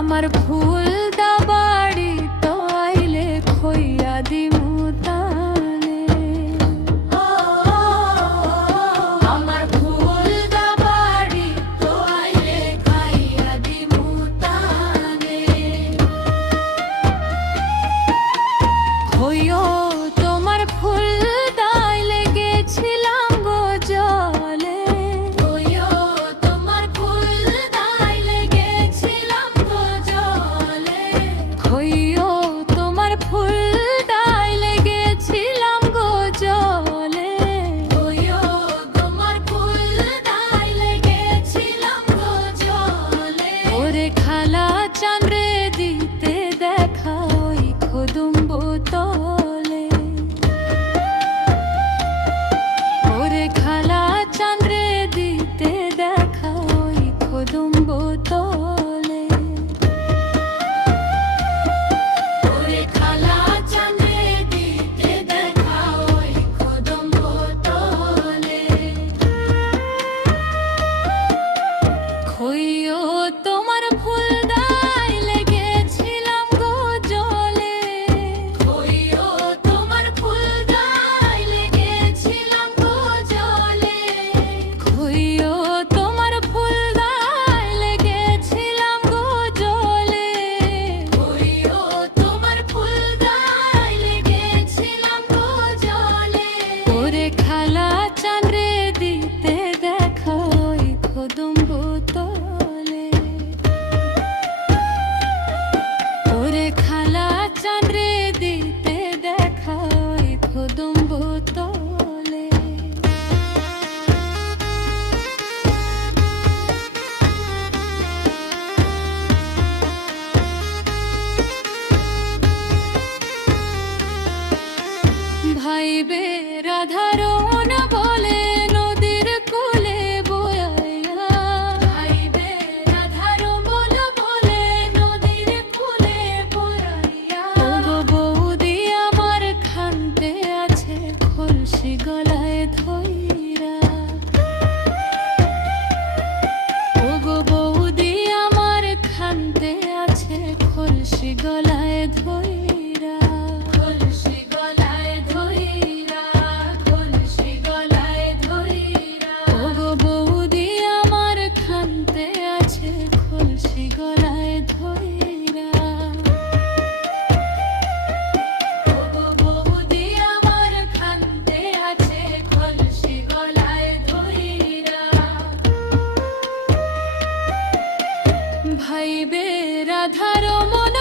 আমার ফুল দা বাড়ি তো আইলে খইয়া দিমু তালে। আমার ফুল দা বাড়ি তো আইলে খাইয়া দিমু তালে। খইও তোমার ফুল দাইলে গেছিলাম গো জলে। খইও তোমার ফুল দাইলে গেছিলাম গো জলে। খইও তোমার ফুল দাইলে গেছিলাম গো জলে। খইও তোমার ফুল দাইলে গেছিলাম গো জলে। ওরে খালা চাঁদরে দিতে দেখা ওই খদুম্ব তলে। ওরে খালা চাঁদরে দিতে দেখা ওই খদুম্ব তলে। ওরে খালা চাঁদরে দিতে দেখা ওই খদুম্ব তলে। খইও তোমার ফুল দাইলে গেছিলাম গো জলে। খইও তোমার ফুল দাইলে গেছিলাম গো জলে। খইও তোমার ফুল দাইলে গেছিলাম গো জলে। খইও তোমার ফুল দাইলে গেছিলাম গো জলে। ওরে খালা চাঁদরে দিতে দেখা ওই খদুম্ব তলে। ওরে খালা চাঁদরে দিতে দেখা ওই খদুম্ব তলে। ভাইবে রাধারণ বলে নদীর কূলে বয়াইয়া। ভাইবে রাধারণ বলে নদীর কূলে বয়াইয়া। ওগো বৌদি আমার খানতে আছে কলসি গলায় ধইরা। ওগো বৌদি আমার খানতে আছে কলসি গলায় ধইরা। কলসি গলায় ধইরা। কলসি গলায় ধইরা। ওগো বৌদি আমার খানতে আছে কলসি গলায় ধইরা। ওগো বৌদি আমার খানতে আছে কলসি গলায় ধইরা। ভাইবে রাধার মন